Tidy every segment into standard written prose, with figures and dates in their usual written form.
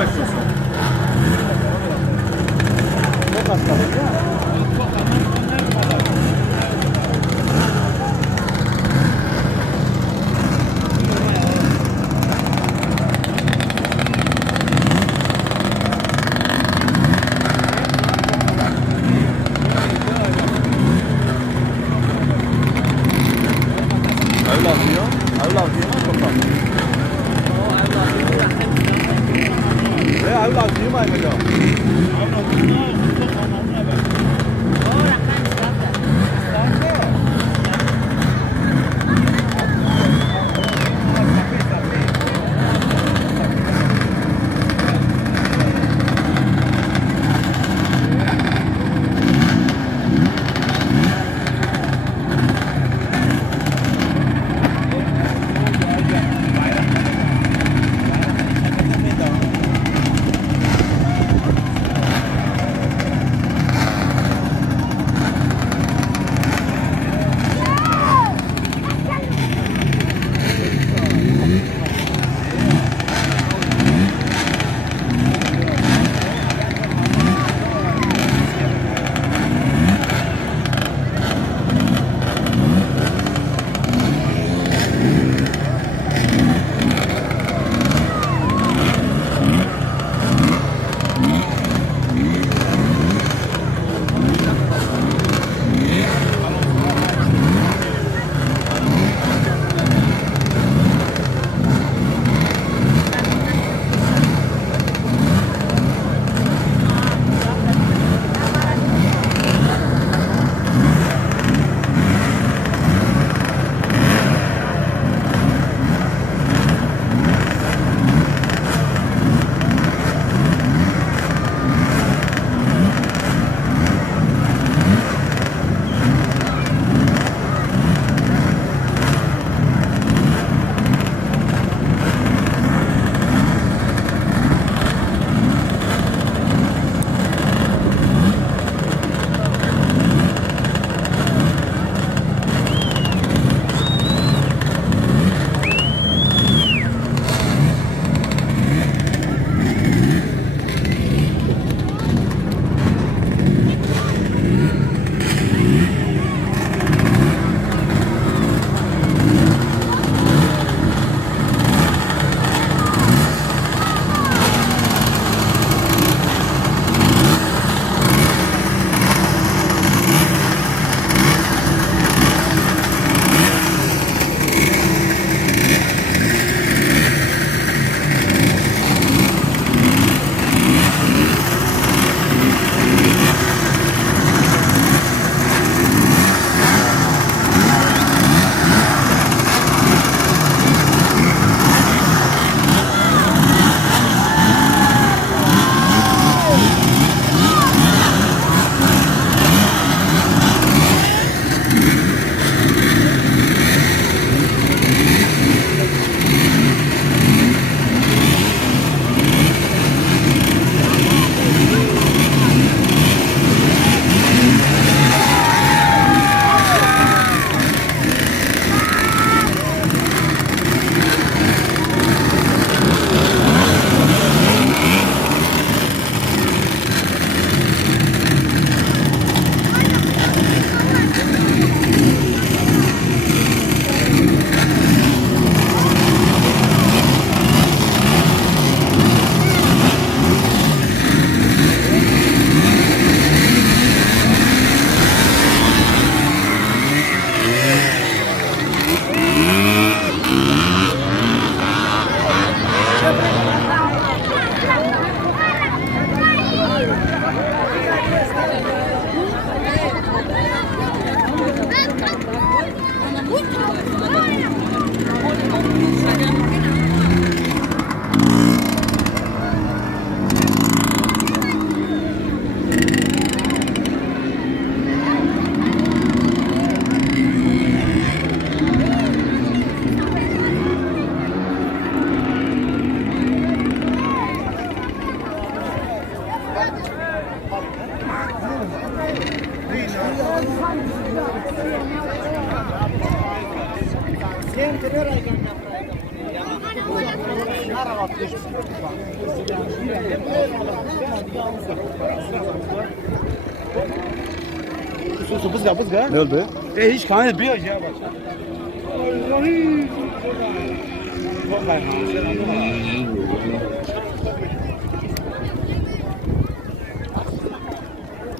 devam ediyorsun. Çok hastalık ya. I love you. I love you. Bakalım. O evladım. Ve Bızga. Ne oldu? Hiç kanı bir ya bak. Vallahi.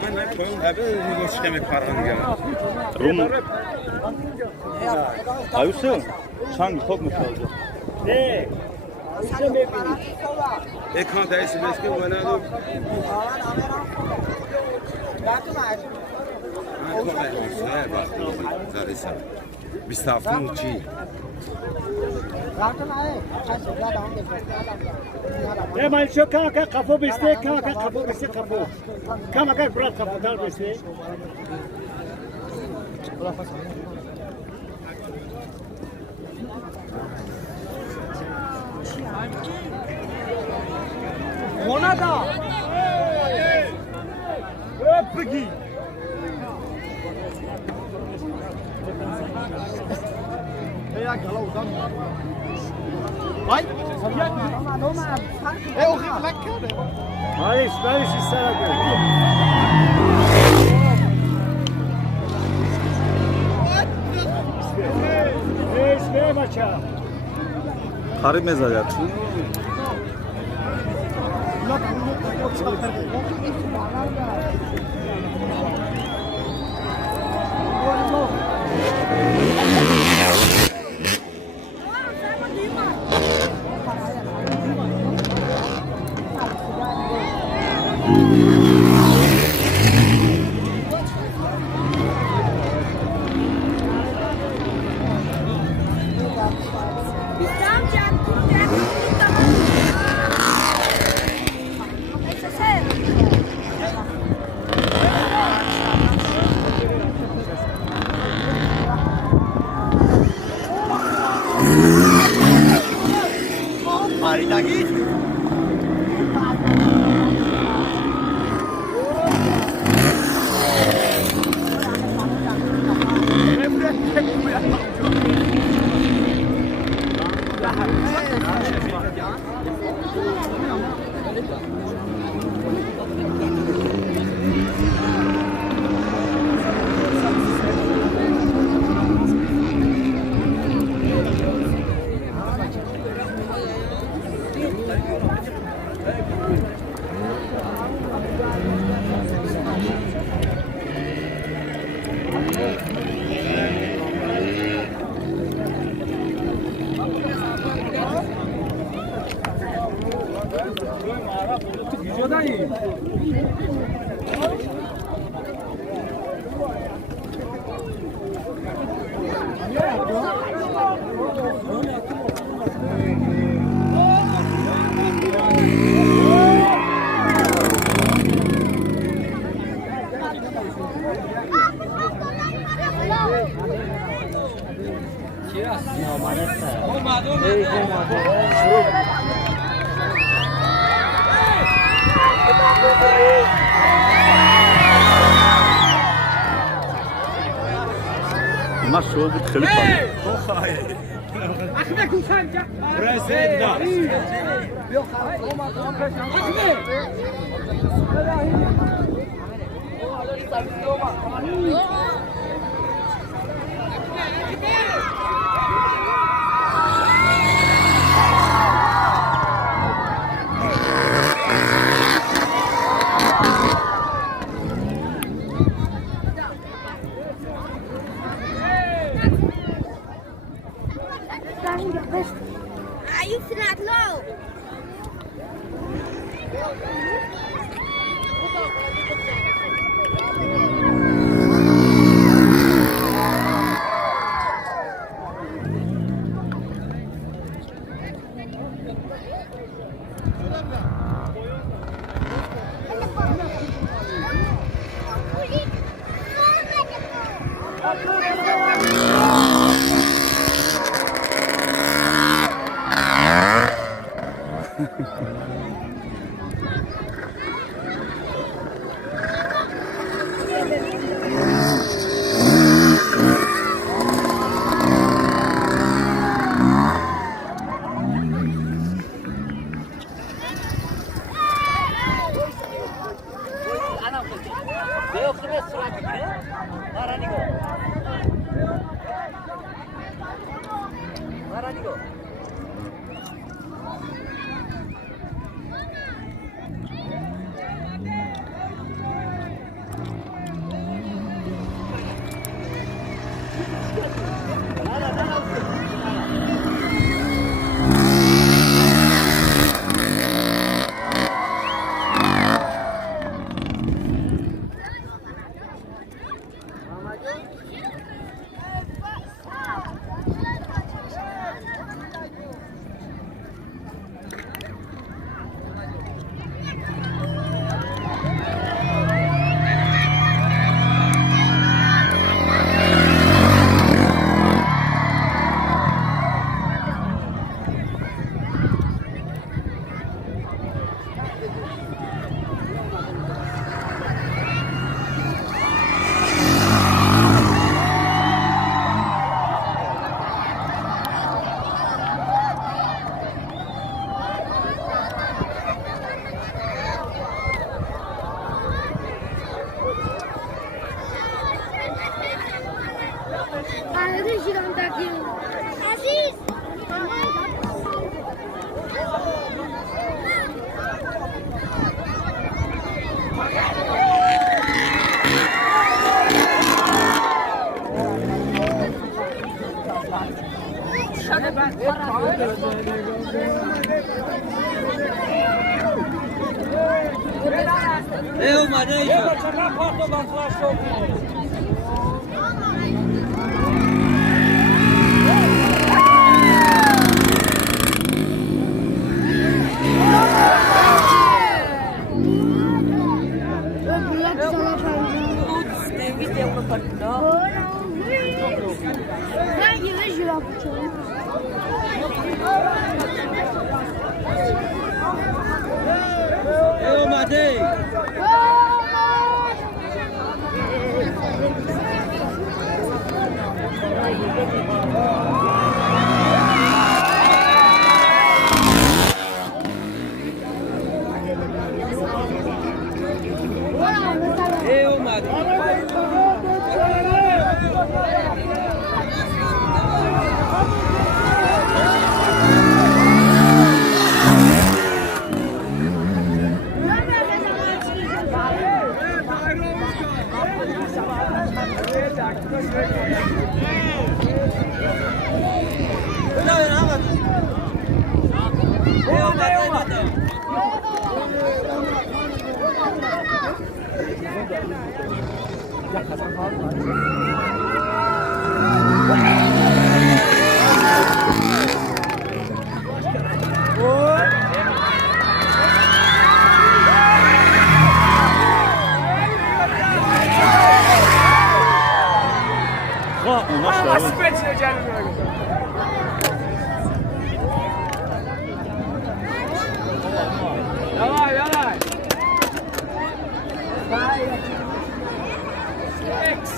Çok ben koyun abi bu çıkamak farkını gel. Rum. Ayusu. Çang çok mu oldu? Ne? Kan da ise meske wala do. Bistafın uçi. Ya mal şu kaka kafu biste kaka kafu biste kafu. Kama kaka bırak kafu dar biste. Ona da. Öpügi. Ya gala uzan. Ay. O lekker. Nice ister. Ne maça? Karı mezar yaptı. Bunlar şu oldu klip var. Burası sevda. Ayuh senat lo. Aziz. Eu, Maranhão. Eu, Maranhão. Eu,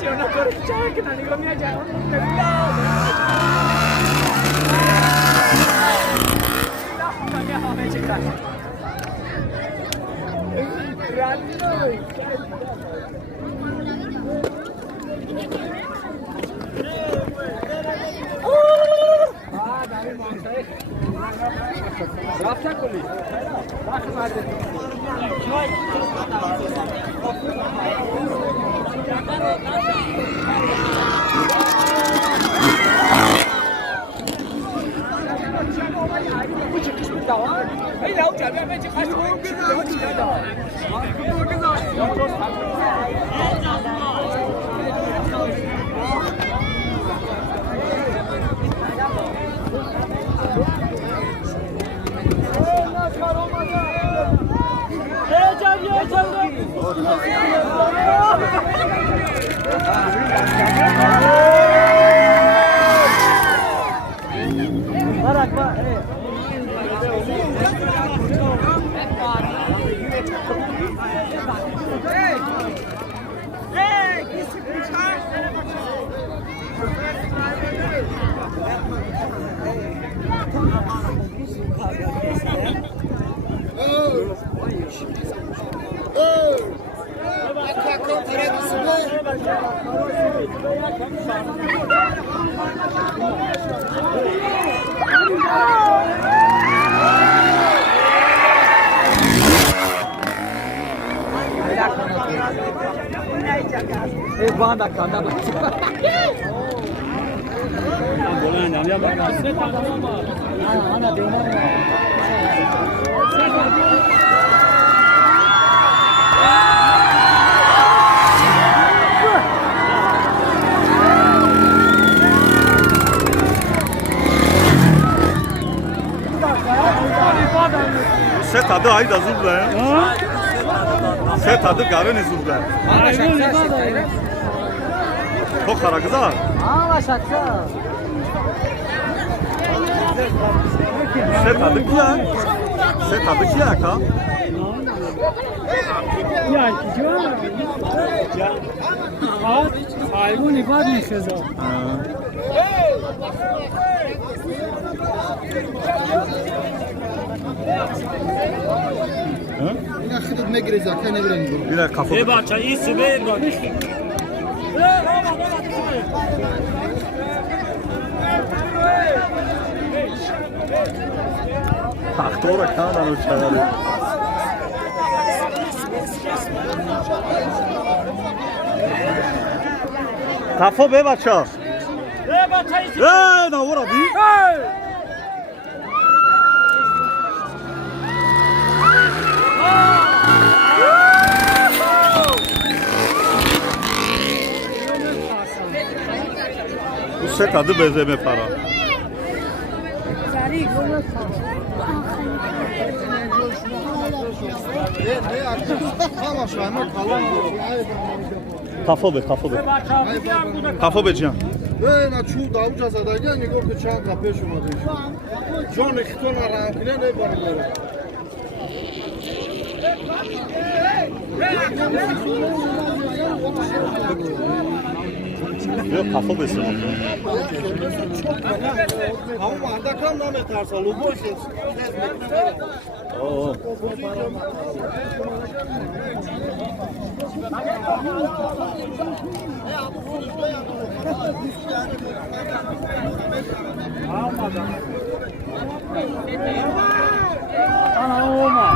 Una correggiata che non dico mia già non Macaco parece bom. Se tadı ayda zurda ya. Se tadı garın zurda. Çok kara kızar. Se tadı ki ya. Se tadı ki ya ka. Ya gidiyor. Ya. Aa, hayvan ifade etmez o. Ne girecek? Ne bileyim. Bir de kafa. Bahçe iyi süper. Taktı olarak kandan uçağları. Kafa be baça. Na ora bi. Bu set adı bezeme para. Kafa be, kafa be. Kafa be can. Böyle çuğ davuca zadayken niko kıçağın kapıya şumadı. John iki ton arankine ne barıları. Yok kafa besin. Ama anda kan da metarsa lu boş et. Oo. Ana olma.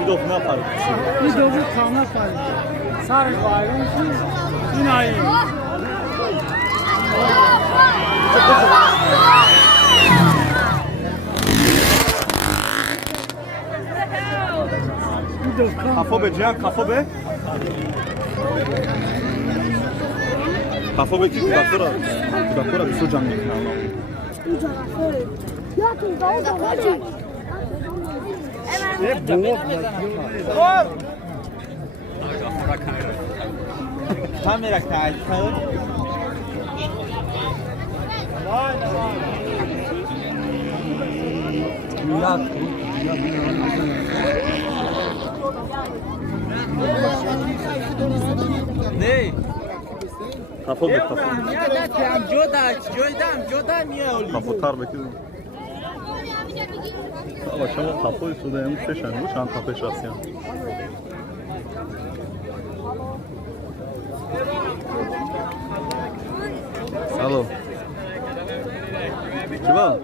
Bir de ne yapar? Bir de bu kanat var. Sarı bayram ki inayı. Kafa be can, kafa be. Kafa be ki kudakura bir su canlı. Ya tu dau da hadi. Hep boğuk. Kamera kaydı. Ne? Kafa be, kafa. Ya da joda niye oluyor? Kafa tar be ki. Ama şama kafa üstüde yemiş şeşen bu şan kafa şahsiyan. Alo. Kiva?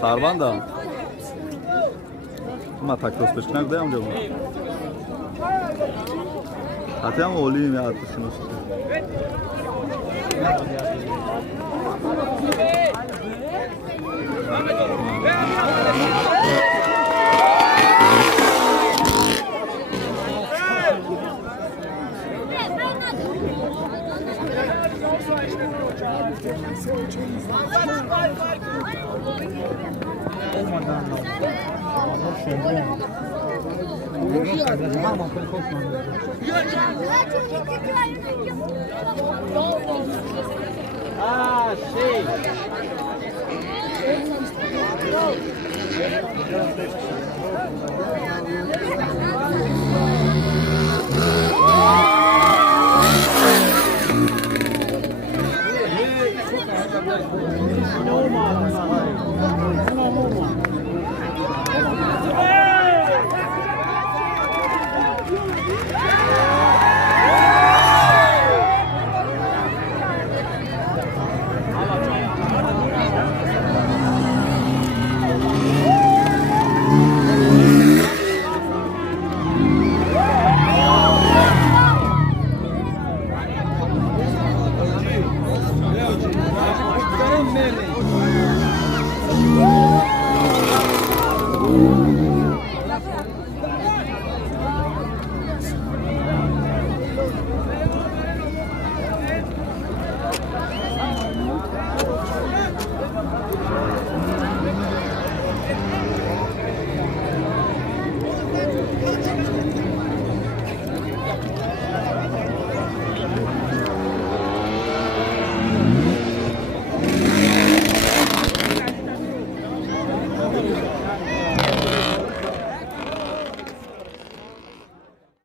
Sarvanda. Ma tak rozpoczynać dają działo. A ty mam olim ja to się nosi. Ah, şey.